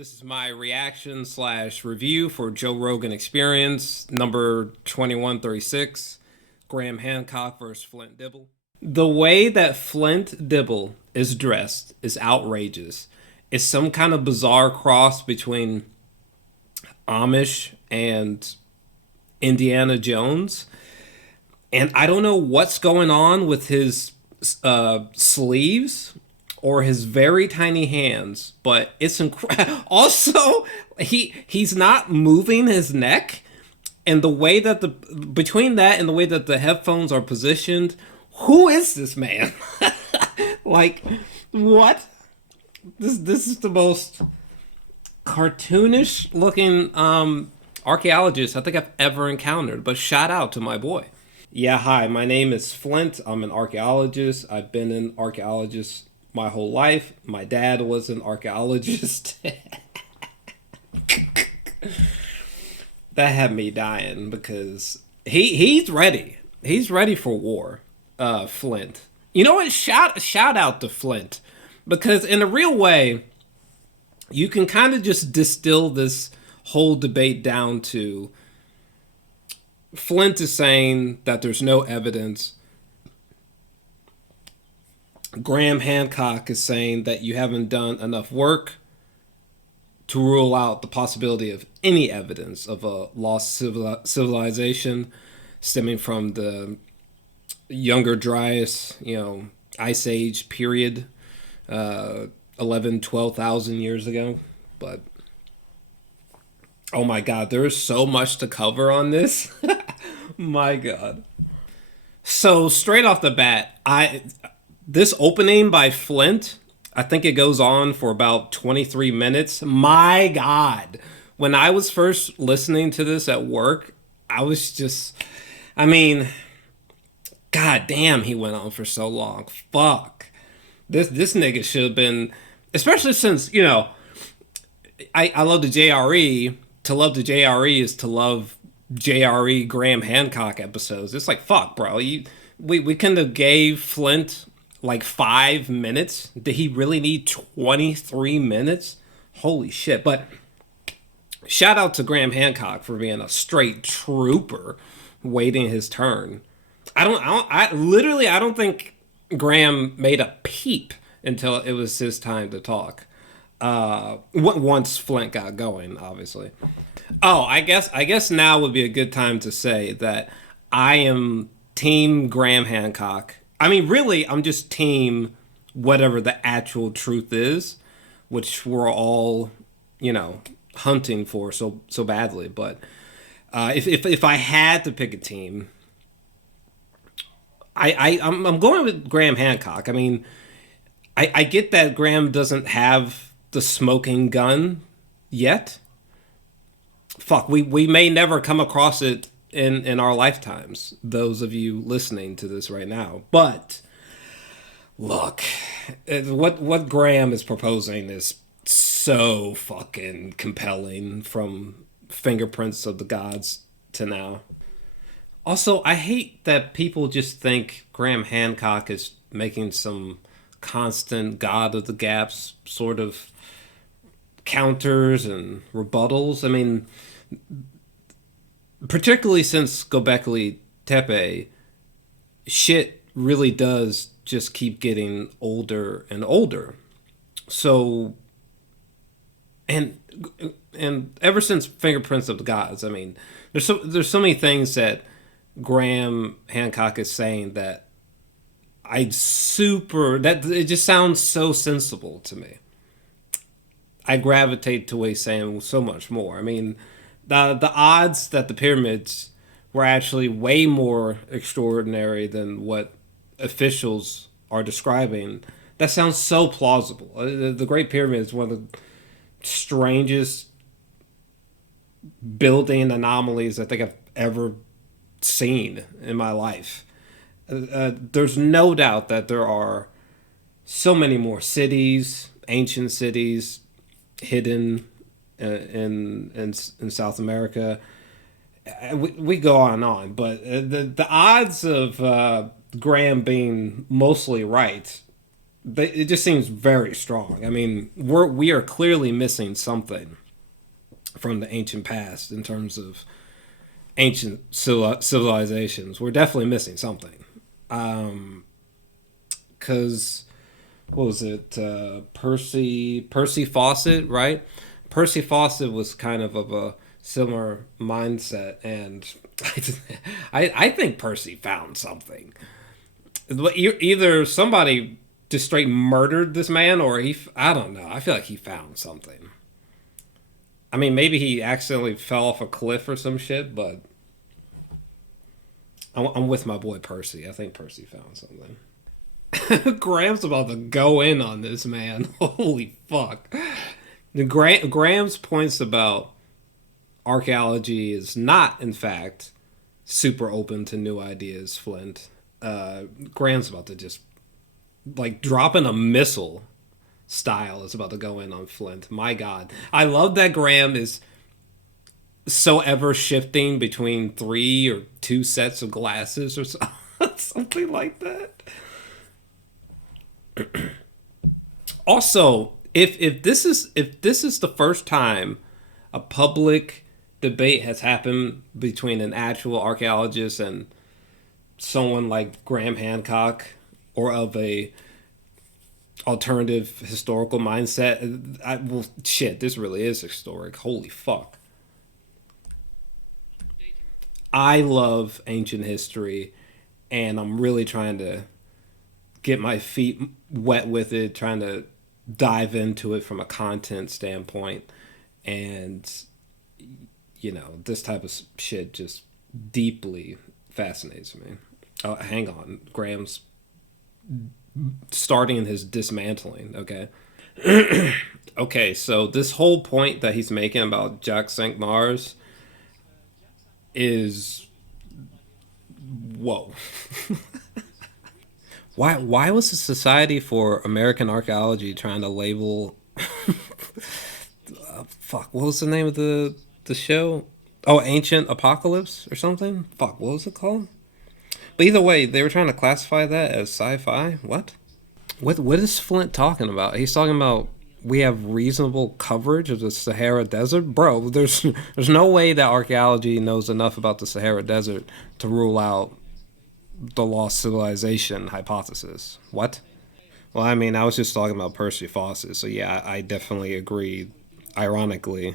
This is my reaction slash review for Joe Rogan Experience, number 2136, Graham Hancock versus Flint Dibble. The way that Flint Dibble is dressed is outrageous. It's some kind of bizarre cross between Amish and Indiana Jones. And I don't know what's going on with his sleeves or his very tiny hands, but it's incredible. Also, he's not moving his neck, and the way that the between that and the way that the headphones are positioned, who is this man? Like, what? This is the most cartoonish looking archaeologist I think I've ever encountered. But shout out to my boy. Yeah, hi, my name is Flint. I'm an archaeologist. I've been an archaeologist my whole life. My dad was an archaeologist. That had me dying because he's ready. He's ready for war. Flint. You know what? Shout out to Flint because in a real way, you can kind of just distill this whole debate down to Flint is saying that there's no evidence. Graham Hancock is saying that you haven't done enough work to rule out the possibility of any evidence of a lost civilization stemming from the younger Dryas, Ice Age period, 12,000 years ago. But oh my God, there is so much to cover on this. My God. So straight off the bat, this opening by Flint, I think it goes on for about 23 minutes. My God. When I was first listening to this at work, I was just, God damn, he went on for so long. Fuck. This nigga should have been, especially since, I love the JRE. To love the JRE is to love JRE Graham Hancock episodes. It's like, fuck, bro. We kind of gave Flint like 5 minutes. Did he really need 23 minutes? Holy shit. But shout out to Graham Hancock for being a straight trooper waiting his turn. I don't think Graham made a peep until it was his time to talk. Once Flint got going, obviously. Oh, I guess now would be a good time to say that I am team Graham Hancock. Really, I'm just team whatever the actual truth is, which we're all, hunting for so badly. But if I had to pick a team, I'm going with Graham Hancock. I get that Graham doesn't have the smoking gun yet. Fuck, we may never come across it in our lifetimes, those of you listening to this right now. But look, what Graham is proposing is so fucking compelling from Fingerprints of the Gods to now. Also, I hate that people just think Graham Hancock is making some constant God of the Gaps sort of counters and rebuttals. Particularly since Gobekli Tepe, shit really does just keep getting older and older. So, and ever since Fingerprints of the Gods, there's so many things that Graham Hancock is saying that that it just sounds so sensible to me. I gravitate to what he's saying so much more. The odds that the pyramids were actually way more extraordinary than what officials are describing, that sounds so plausible. The Great Pyramid is one of the strangest building anomalies I think I've ever seen in my life. There's no doubt that there are so many more cities, ancient cities, hidden in South America. We go on and on, but the odds of Graham being mostly right it just seems very strong. I mean, we are clearly missing something from the ancient past in terms of ancient civilizations. We're definitely missing something. Because what was it? Percy Fawcett, right? Percy Fawcett was kind of a similar mindset, and I think Percy found something. Either somebody just straight murdered this man, or I don't know. I feel like he found something. I mean, maybe he accidentally fell off a cliff or some shit, but I'm with my boy Percy. I think Percy found something. Graham's about to go in on this man. Holy fuck. Graham's points about archaeology is not, in fact, super open to new ideas, Flint. Graham's about to just, like, dropping a missile style is about to go in on Flint. My God. I love that Graham is so ever shifting between three or two sets of glasses or something like that. Also, if this is the first time a public debate has happened between an actual archaeologist and someone like Graham Hancock, or of a alternative historical mindset, well, shit, this really is historic. Holy fuck. I love ancient history, and I'm really trying to get my feet wet with it, trying to dive into it from a content standpoint. And, this type of shit just deeply fascinates me. Oh, hang on. Graham's starting his dismantling, okay? Okay, so this whole point that he's making about Jacques St. Mars is. Whoa. Why was the Society for American Archaeology trying to label fuck, what was the name of the show? Oh, Ancient Apocalypse or something? Fuck, what was it called? But either way, they were trying to classify that as sci-fi. What? What is Flint talking about? He's talking about we have reasonable coverage of the Sahara Desert, bro. There's no way that archaeology knows enough about the Sahara Desert to rule out the lost civilization hypothesis. What? Well, I mean, I was just talking about Percy Fawcett, so yeah, I definitely agree. Ironically,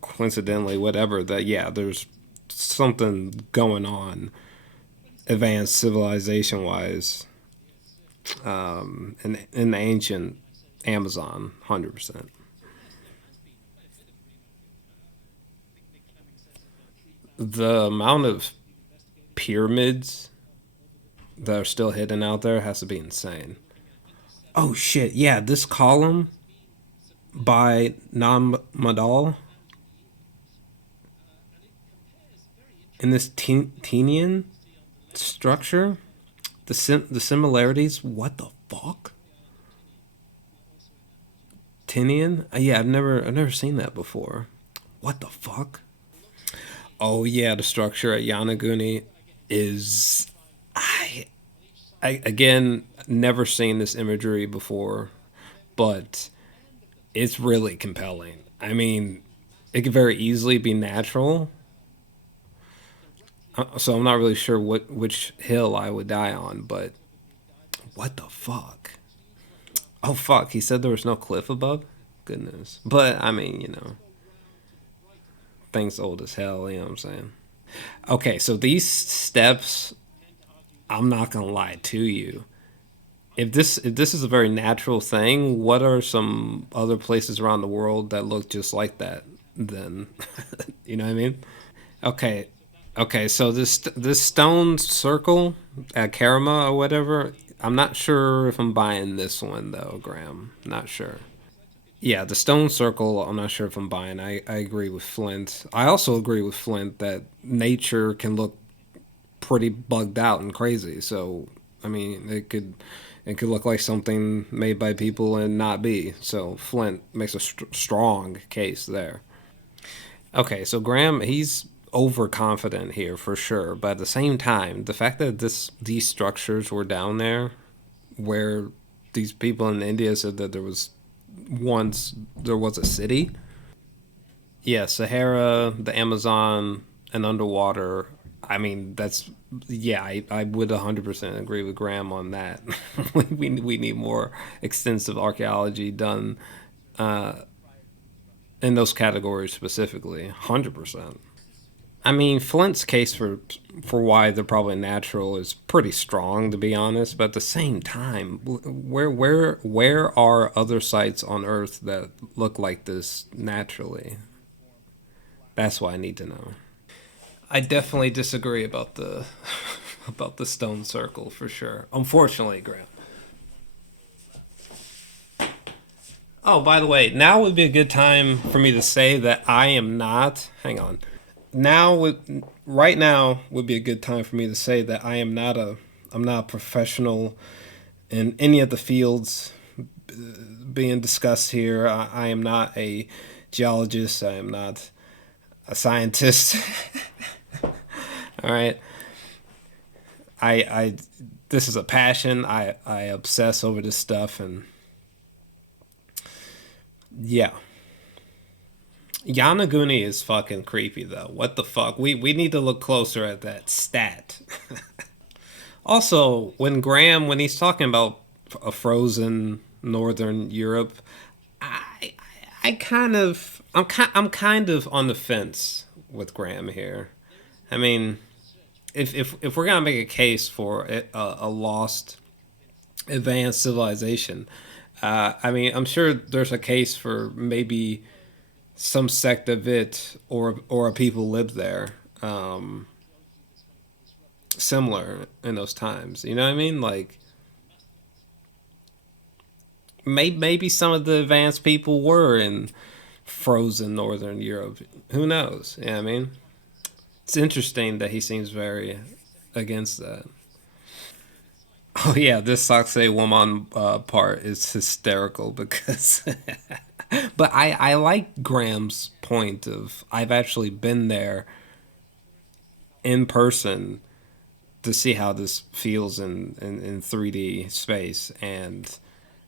coincidentally, whatever, that yeah, there's something going on, advanced civilization wise, in the ancient Amazon, 100%. The amount of pyramids that are still hidden out there has to be insane. Oh shit! Yeah, this column by Nam Madal in this Tenian structure, the similarities. What the fuck? Tinian? Yeah, I've never seen that before. What the fuck? Oh yeah, the structure at Yanaguni is I I again never seen this imagery before, but it's really compelling. I mean, it could very easily be natural, so I'm not really sure which hill I would die on, but what the fuck? Oh fuck, he said there was no cliff above? Goodness. But I mean, things old as hell, you know what I'm saying? Okay, so these steps, I'm not gonna lie to you. If this is a very natural thing, what are some other places around the world that look just like that then? You know what I mean? Okay. Okay, so this stone circle at Karama or whatever, I'm not sure if I'm buying this one though, Graham. Not sure. Yeah, the stone circle, I'm not sure if I'm buying. I agree with Flint. I also agree with Flint that nature can look pretty bugged out and crazy. So, I mean, it could look like something made by people and not be. So, Flint makes a strong case there. Okay, so Graham, he's overconfident here for sure, but at the same time, the fact that these structures were down there where these people in India said that once there was a city. Yeah, Sahara, the Amazon, and underwater. I mean, that's yeah. I would 100% agree with Graham on that. We need more extensive archaeology done uh, in those categories specifically. 100%. I mean, Flint's case for why they're probably natural is pretty strong, to be honest. But at the same time, where are other sites on Earth that look like this naturally? That's what I need to know. I definitely disagree about the about the stone circle for sure. Unfortunately, Grant. Oh, by the way, now would be a good time for me to say that I am not. Hang on. Right now would be a good time for me to say that I'm not a professional in any of the fields being discussed here. I am not a geologist. I am not a scientist. All right. I this is a passion. I obsess over this stuff, and yeah. Yanaguni is fucking creepy though. What the fuck? We need to look closer at that stat. Also, when he's talking about a frozen northern Europe, I I kind of I'm kind of on the fence with Graham here. I mean, if we're gonna make a case for a lost advanced civilization, I mean, I'm sure there's a case for maybe some sect of it or a people lived there, similar in those times. You know what I mean? Like maybe some of the advanced people were in frozen northern Europe. Who knows? Yeah, I mean, it's interesting that he seems very against that. Oh yeah, this Saxe woman part is hysterical because, but I like Graham's point of I've actually been there in person to see how this feels in 3D space, and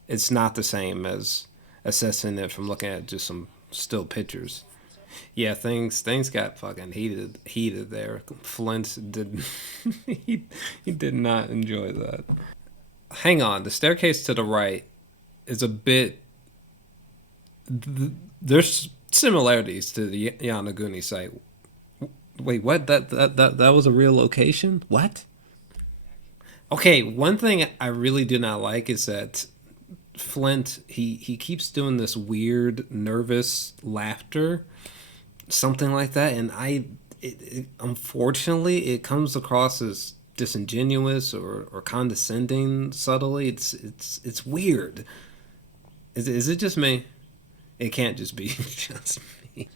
it's not the same as assessing it from looking at just some still pictures. Yeah, things got fucking heated there. Flint did he did not enjoy that. Hang on, the staircase to the right is a bit. There's similarities to the Yanaguni site. Wait, what? That was a real location? What? Okay, one thing I really do not like is that Flint he keeps doing this weird nervous laughter, something like that, and unfortunately it comes across as disingenuous or condescending subtly. It's weird. Is it just me? It can't just be just me.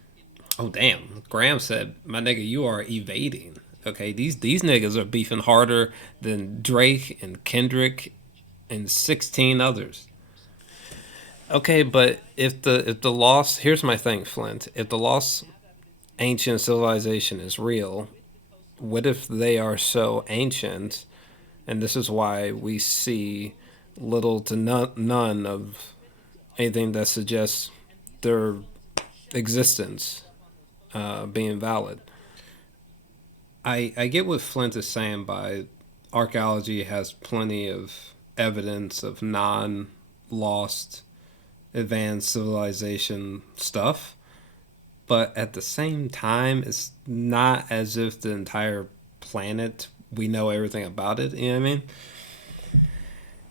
Oh damn! Graham said, "My nigga, you are evading." Okay, these niggas are beefing harder than Drake and Kendrick and 16 others. Okay, but if the lost here's my thing, Flint. If the lost ancient civilization is real, what if they are so ancient, and this is why we see little to none of anything that suggests their existence being valid? I get what Flint is saying by archaeology has plenty of evidence of non lost advanced civilization stuff, but at the same time, it's not as if the entire planet we know everything about it. You know what I mean?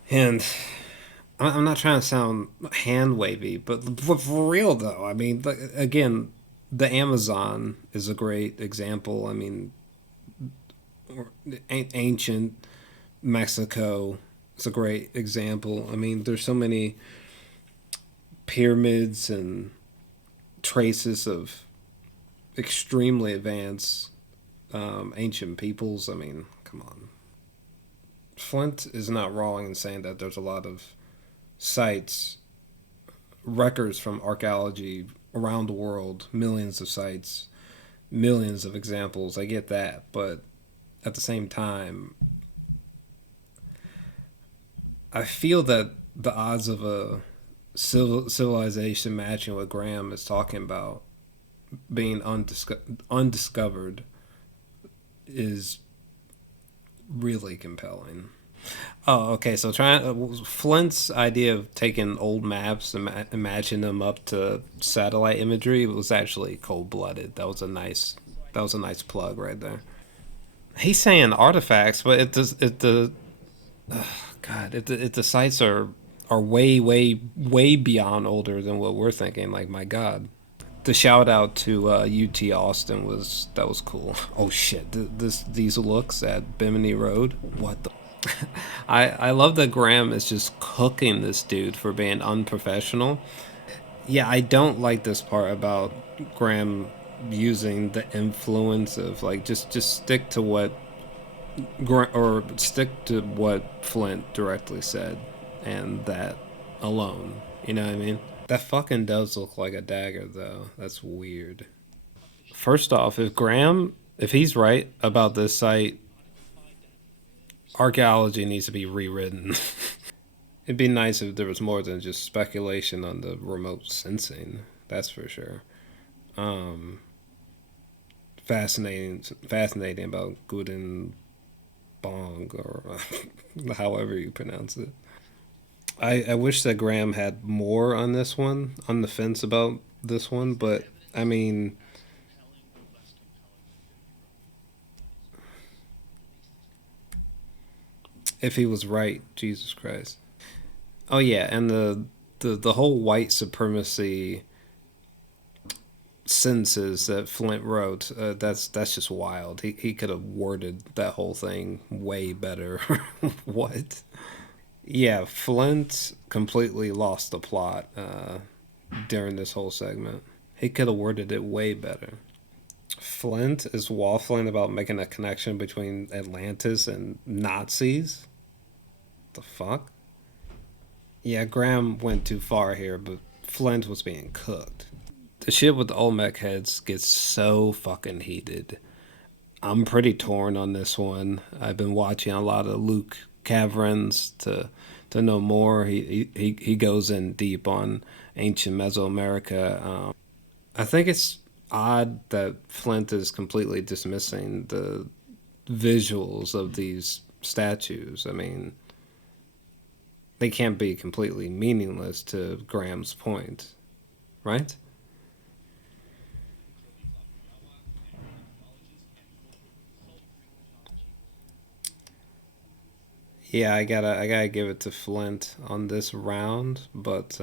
And I'm not trying to sound hand wavy, but for real though, I mean, again, the Amazon is a great example. I mean, ancient Mexico is a great example. I mean, there's so many pyramids and traces of extremely advanced ancient peoples. I mean, come on. Flint is not wrong in saying that there's a lot of sites, records from archaeology around the world, millions of sites, millions of examples. I get that, but at the same time, I feel that the odds of a civilization matching what Graham is talking about being undiscovered is really compelling. Oh, okay. So trying Flint's idea of taking old maps and matching them up to satellite imagery was actually cold blooded. That was a nice plug right there. He's saying artifacts, but it the God it the sites are way beyond older than what we're thinking. Like my God. The shout out to UT Austin was that was cool. Oh shit! These looks at Bimini Road. What the? I love that Graham is just cooking this dude for being unprofessional. Yeah, I don't like this part about Graham using the influence of like just stick to what or stick to what Flint directly said, and that alone. You know what I mean? That fucking does look like a dagger, though. That's weird. First off, if he's right about this site, archaeology needs to be rewritten. It'd be nice if there was more than just speculation on the remote sensing. That's for sure. Um, fascinating about Guden Bong or however you pronounce it. I wish that Graham had more on this one, on the fence about this one, but I mean, if he was right, Jesus Christ. Oh yeah, and the whole white supremacy sentences that Flint wrote, that's just wild. He could have worded that whole thing way better. What? Yeah, Flint completely lost the plot during this whole segment. He could have worded it way better. Flint is waffling about making a connection between Atlantis and Nazis. The fuck? Yeah, Graham went too far here, but Flint was being cooked. The shit with the Olmec heads gets so fucking heated. I'm pretty torn on this one. I've been watching a lot of Luke Caverns to know more. He goes in deep on ancient Mesoamerica. I think it's odd that Flint is completely dismissing the visuals of these statues. I mean, they can't be completely meaningless to Graham's point, right? Yeah, I gotta give it to Flint on this round, but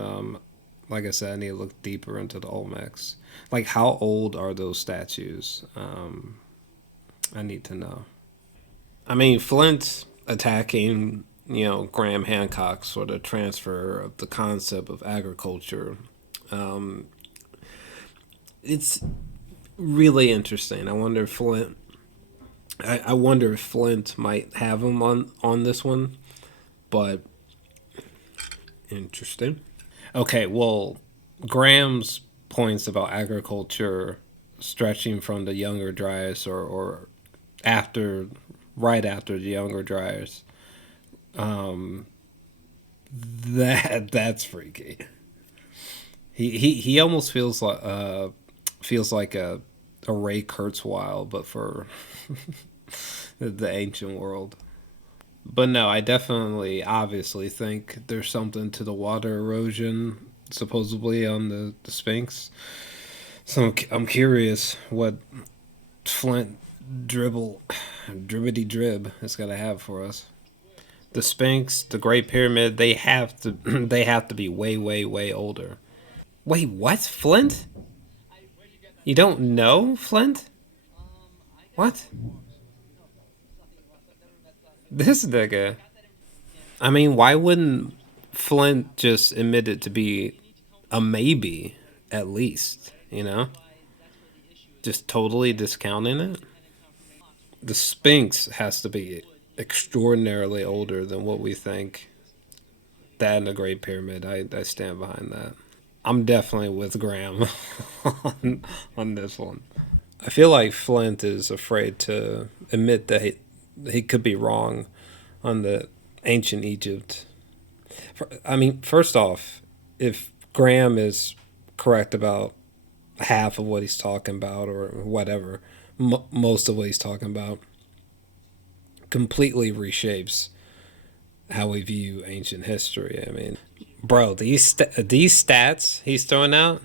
like I said, I need to look deeper into the Olmecs. Like, how old are those statues? I need to know. I mean, Flint attacking, Graham Hancock's sort of transfer of the concept of agriculture. Um, it's really interesting. I wonder if Flint might have him on this one, but interesting. Okay, well, Graham's points about agriculture stretching from the Younger Dryas or after, right after the Younger Dryas, um, that's freaky. He almost feels like a Ray Kurzweil, but for the ancient world. But no, I definitely, obviously think there's something to the water erosion supposedly on the Sphinx. So I'm curious what Flint dribble, dribbity drib is gonna have for us. The Sphinx, the Great Pyramid, they have to they have to be way older. Wait, what? Flint? You don't know Flint? What? This nigga. I mean, why wouldn't Flint just admit it to be a maybe at least? Just totally discounting it. The Sphinx has to be extraordinarily older than what we think. That and the Great Pyramid, I stand behind that. I'm definitely with Graham on this one. I feel like Flint is afraid to admit that he could be wrong on the ancient Egypt. I mean, first off, if Graham is correct about half of what he's talking about, or whatever, most of what he's talking about, completely reshapes how we view ancient history. I mean, bro, these stats he's throwing out.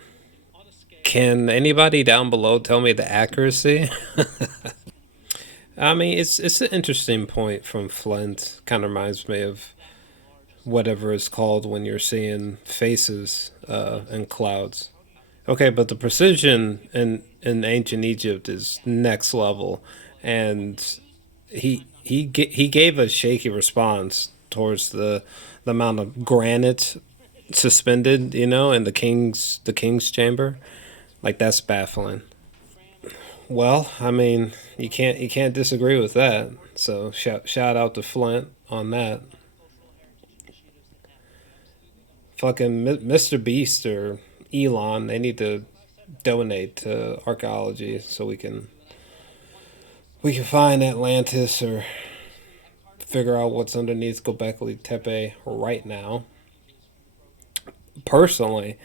Can anybody down below tell me the accuracy? I mean, it's an interesting point from Flint. Kind of reminds me of whatever it's called when you're seeing faces in clouds. Okay, but the precision in ancient Egypt is next level, and he gave a shaky response towards the amount of granite suspended, in the king's chamber. Like, that's baffling. Well, I mean, you can't disagree with that. So shout out to Flint on that. Fucking Mr. Beast or Elon, they need to donate to archaeology so we can find Atlantis or figure out what's underneath Gobekli Tepe right now. Personally,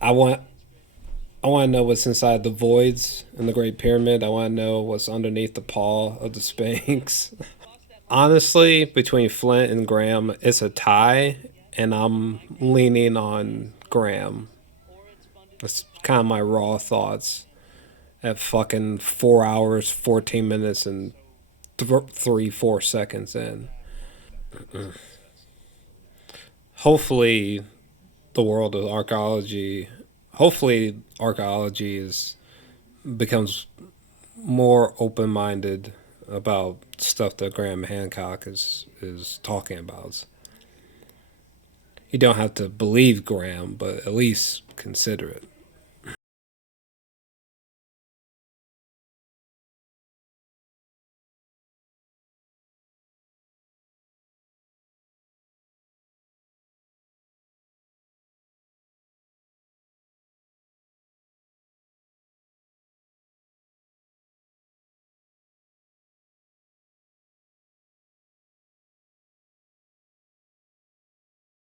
I want I want to know what's inside the voids in the Great Pyramid. I want to know what's underneath the paw of the Sphinx. Honestly, between Flint and Graham, it's a tie, and I'm leaning on Graham. That's kind of my raw thoughts at fucking 4 hours, 14 minutes, and 4 seconds in. Hopefully, the world of archaeology, hopefully, archaeology becomes more open minded about stuff that Graham Hancock is talking about. You don't have to believe Graham, but at least consider it.